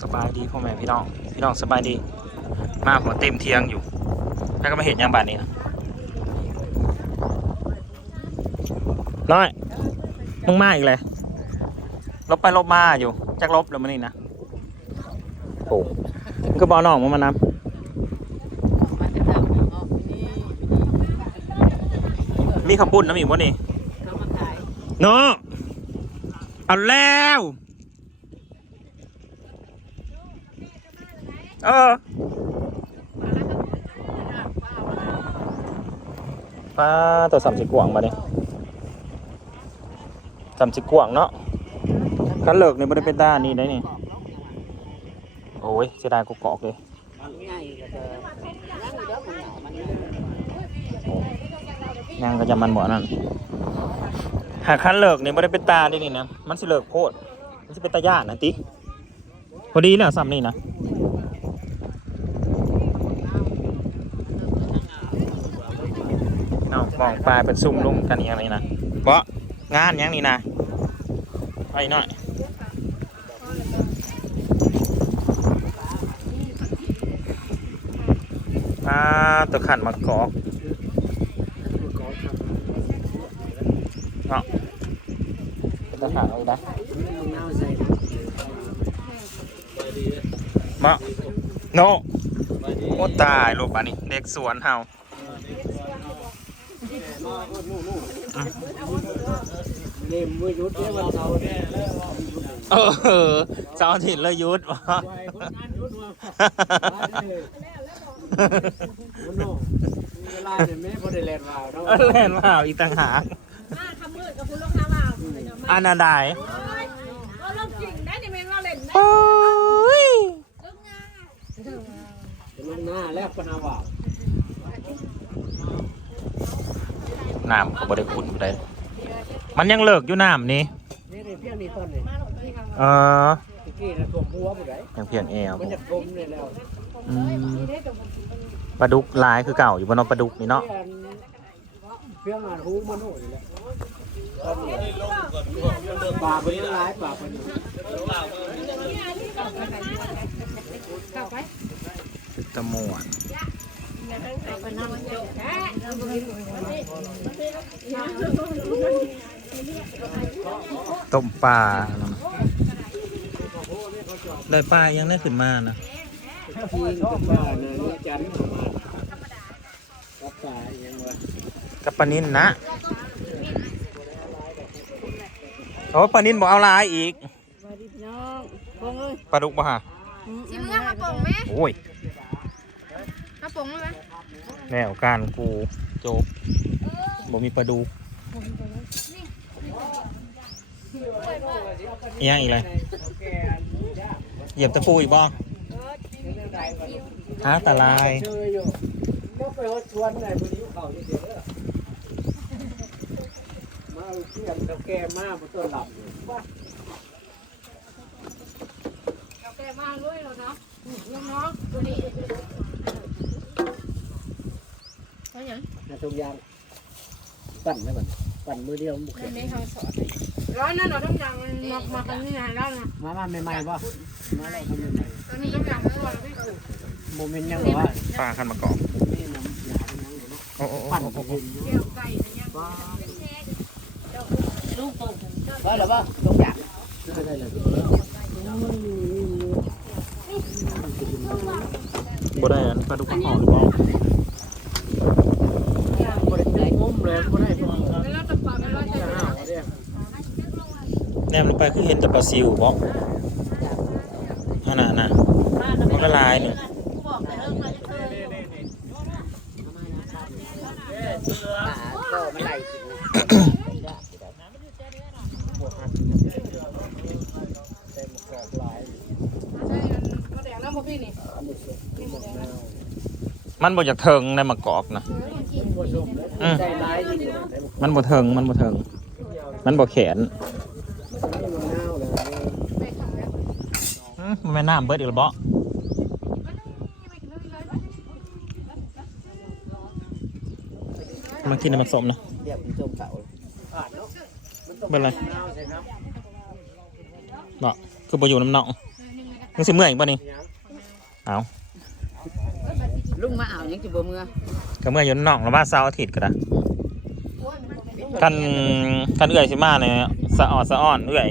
สบายดีพ่อแม่พี่น้อง พี่น้องสบายดี มาหัวเต็มเทียงอยู่ แล้วก็มาเห็นยังบาดนี้นะน้อยมึงมาอีกเลยลบไปลบมาอยู่จักลบแล้วมันนี่นะโอ้มึงก็บอน้องมึงมานำมีคำบุญน้ำอีกวะนี่เนาะเอาแล้ว เออป้าตัวสามสิบกว่างมาเนี่ยสามสิบกว่างเนาะกันเลิกเนี่ยไม่ได้เป็นด้านนี้ได้นี่โอ้ยเสียดายกูเกาะเลยยังก็จะมันบ่นั่นหากคันเลิกเนี่ยไม่ได้เป็นตาได้นี่นะมันสิเลิกโพดมันสิเป็นตาญาตินะติพอดีแล้วซ้ำนี่นะ เอา มองปลาเป็นซุ่มลุ่มกันอย่างนี้นะเพราะงานอย่างนี้นะไปหน่อยอ่าตัวขันมากอกเนาะตัวขันเอาอีกนะมาโนโอ้ตายลูกอันนี้เด็กสวนเฮา เล่มมือยุดเนี่ยวันเสาร์เนี่ยเออเสาร์อาทิตย์เลยหยุดวะไปคนงานยุดมามันโน่เวลาเนี่ยแม่พอได้เล่นว่าวเนาะเล่นมาอีกต่างหากมาคำมืดกับคุณลูกค้าว่าอันนาไดก็เรื่องจริงได้ในเมนเราเล่นได้โอ้ยเรื่องงานจะลงหน้าแล้วปนาว่าว น้ำก็บริคุณได้ มันยังเลิกอยู่น้ำนี่นี่ในเพียงนี้ต้นนี่เออตะกี้นะตัวหัวผู้ใดยังเพียงแอวมันจะกลมเลยแล้วอืมปลาดุกลายคือเก่าอยู่บนนปลาดุกนี่เนาะเพียงอ่านหูมันโน่อยู่แล้วปากเป็นร้ายปากเป็นตะมวน ต้มปลาเนาะได้ปลายังได้ขึ้นมานะทีนกับป้าเนี่ยจันทร์ประมาณกับป่ายังวะกับปลานินนะโอ้ปลานินบอกเอาลายอีกปลาดุกบ่ฮะสิมึงเอามาปงไหมโอ้ยมาปงไหม แนวการกูโจบบ่มีปลาดุกอีกอยังอีกเลยเหยียบตะปูอีกบ้องหาตะลายเจออยู่ก็ไปฮดชวนไหนบนยุเขาที่เดียวเด้อมาเอาเพื่อนกับแกมาบนต้นหลับอยู่ว่าเราแกมาด้วยเหรอเนาะน้องๆตัวนี้ เพราะอย่างในทุกอย่างปั่นได้ก่อนปั่นมือเดียวบุกอันนี้เขาสอนร้อนนั่นเหรอต้องอย่างมามาครั้งนี้ไงแล้วนะมามาใหม่ๆป่ะมาแล้วทำใหม่ตอนนี้ต้องอย่างตัวแล้วไม่ถูกๆโมเมนต์ยังหรอว่าปลาขันมากอกนี่น้ำยาเป็นยังหรอเนาะโอ้โอ้โอ้ปั่นโอ้ไปโอ้ยืนอยู่เกี่ยวไก่เนี่ยว้าลูกโป่งว่าหรอป่ะทุกอย่างได้ได้เลยบ่ได้อันปลาดุกกระหอหรือเปล่า บริใจงุ้มเลยก็ได้พอ แล้วตะปาไม่ร้อนใจ จะห้าวเนี่ย แนมลง ไปคือเห็นาซิวบ่ขนาดน่ะมันก็ลายหนึ่งมันบ่อยากเทิงในมะกอกนะอืมใจร้ายอยู่ในมันบ่เทิงมันบ่เทิง มันบ่แขน มันเน่าเลย อื มมันแม่น้ำเบิดอีกแล้วบ่มากินน้ำมันสมนะเดี๋ยวมันจมเก่าผ่านเนาะเป็นไรเน่าใส่น้ำบ่คือบ่อยู่น้ำหนองมึงสิเมื่อยอีกป่ะนี่เอาลุงมาอ่าวยังจะบ่เมื่อก็เมื่อยอยนนอกแล้วว่าเสาร์อาทิตย์ก็ได้กันกันเอื่อยสิมาเนี่ยสะออดสะอ้อนเอื่อย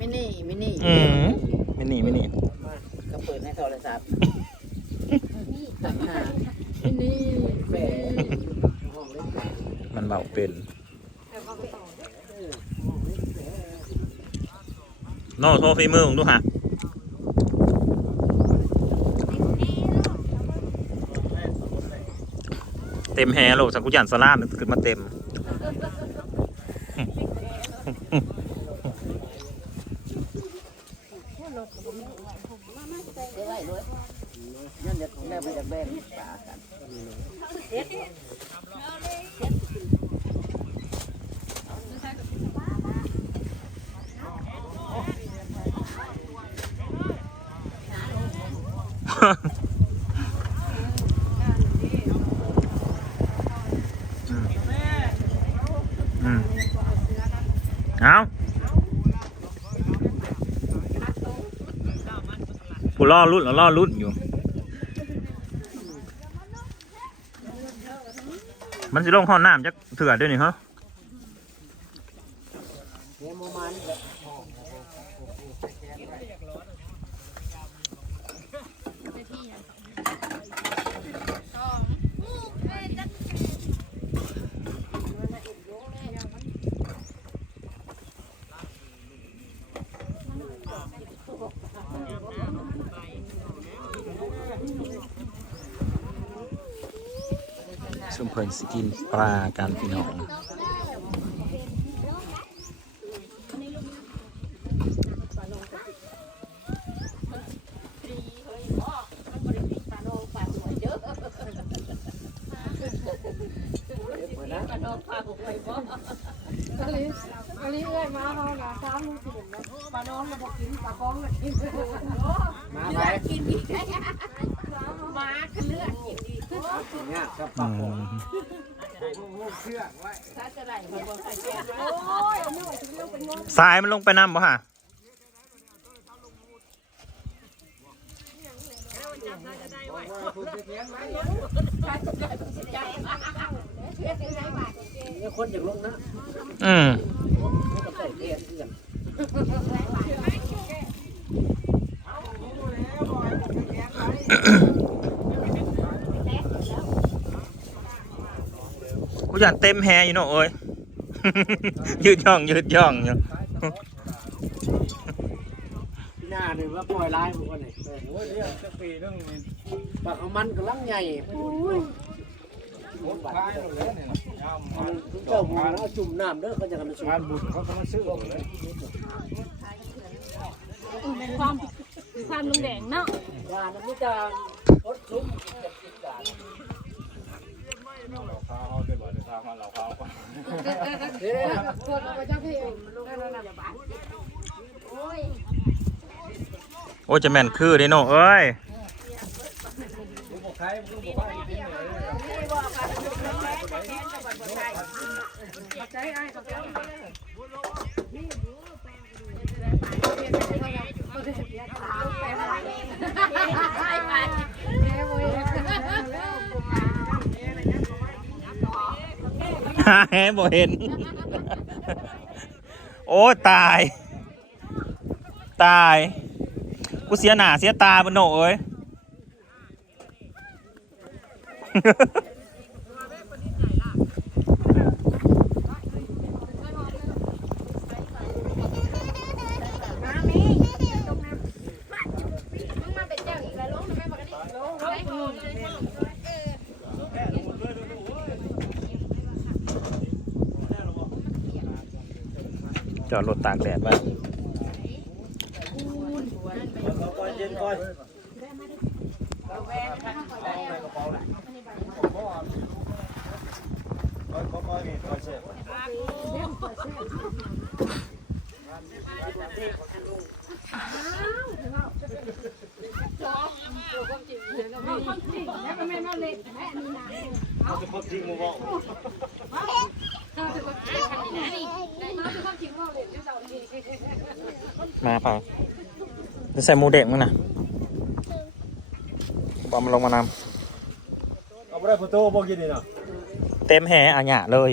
มินี่มินี่อืมไม่ห นีไม่หนีก็เปิดในโทรศัพท์ตัดหามินี่แฝมันเบาเป็นโน่โทรฟีมือของดูฮะเต็มแฮโลสังกุยันสลามขึ้นมาเต็ม ยันจะของแม่ไปจากแม่ป่ากัน อืม เอากูล่อรุ่นแล้วล่อรุ่นอยู่ มันสิลงห้องน้ำจักเถื่อด้วยนี่ฮะ เนี่ยโมมัน ชุมเพลินสกินปลาการพี่น้องกะลิกะลิเอ้ยมาเฮาน่ะสามลูกสิเห็นแล้วปลาน้องน่ะบ่กินปลาก้องน่ะกินมาไปกินอีกมาขึ้นเลื ส่แก้วโอ้ยเอาหน่อยสิเร็วเป็นงงทรายมันลงไปน้ำบ่ฮะคุณจะเลี้ยงไหมเฮ็ดจังได๋บาดเนี่ยคนอย่างลงนะอืม ไม่ต้องใส่เลี้ยงเพื่อนกูอยากเต็มแฮอยู่เนาะเอ้ย ยืดย่องยืดย่องอยู่หน้าหนึ่งว่าปล่อยลายพวกนี้โอ้ยเนี่ยจะปีนึงปากของมันกำลังใหญ่โอ้ยคลายเลยเนี่ยเจ้าบุญแล้วจุ่มน้ำเด้อเขาจะกันสูบบุญเขาก็มาซื้อเลยความความลุงแดงเนาะยาน้ำมิจารพดคุ้มกับกิจการเด้อกดเอาไปจังพี่เองนั่นน่ะบาดโอ้ยจะแม่นคือเด้เนาะเอ้ยใจอ้ยเขาแก้วไอ้บาดแม่บ่เห็น หาแฮบ่เห็น โอ้ตาย ตาย กูเสียหน้าเสียตาบนโหนเอ้ย มึงมาเป็นเจ้าอีกแล้วลงทำไมบอกกันดิลงไปลงเลย จอดรถตากแดดไว้เย็นก่อนแล้วก็แม่มาเล็กแม่นี่นะเอาจะความจริงมาบอกเอาจะความจริง มาจะความจริงมาเล็กที่เราดีมาไปใส่หมูเด็กมั้งนะบอมนลงมานเอาไปได้ประตูบ่กินนี่เนาะำเต็มแห่อาหยะเลย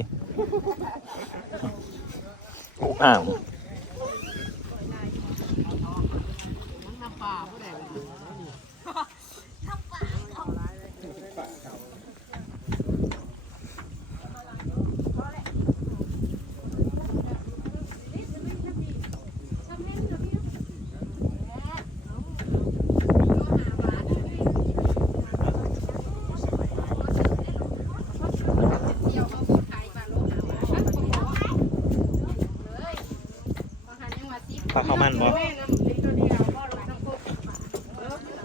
อุกอ่างปลาข้าวมัน บ่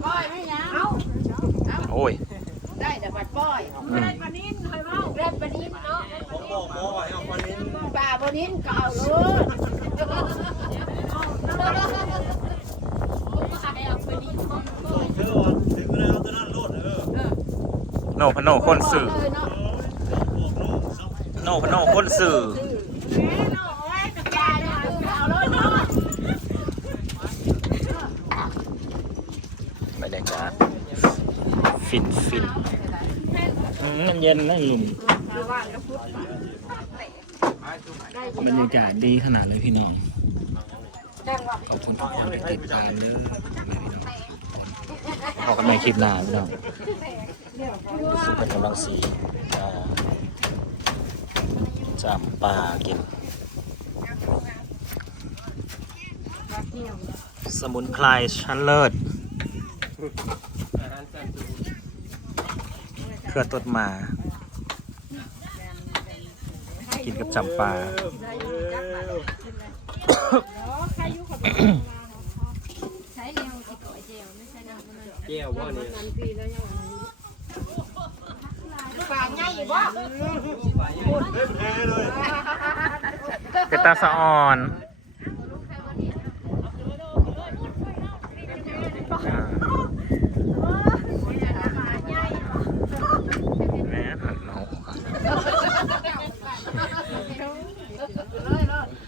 ป้อยไม่ยังโอ้ยได้แต่บัดป้อยอืมปนินคอยเว้าเล่นปนินเนาะผมบอกหมอว่าให้เอาคนนี้ป่าปนินเก่าเลยเชื่อว่าถึงเวลาเอาตัวนั้นโลดเออโนพะโนคนสื่อเนาะบอกลูกซับโนพะโนคนสื่อ เอาเลยเนาะ บรรยากาศฟินฟินอืมมันเย็นนะลุมบรรยากาศดีขนาดเลยพี่น้อง ขอบคุณทุกคนที่ติดตามเลยพอกันใหม่คลิปหน้าพี่น้องสู้เป็นกำลังสีอ่าจำปลากิน สมุนไพรชั้นเลิศ เครือตดหมา กินกับจำปลาใช้แนวสิก่อยเจลไม่ใช่แนวนั้นเกี่ยวว่านี่ป่าใหญ่บ่เล่นแพ้เลยเป็นตาสะอ่อนเ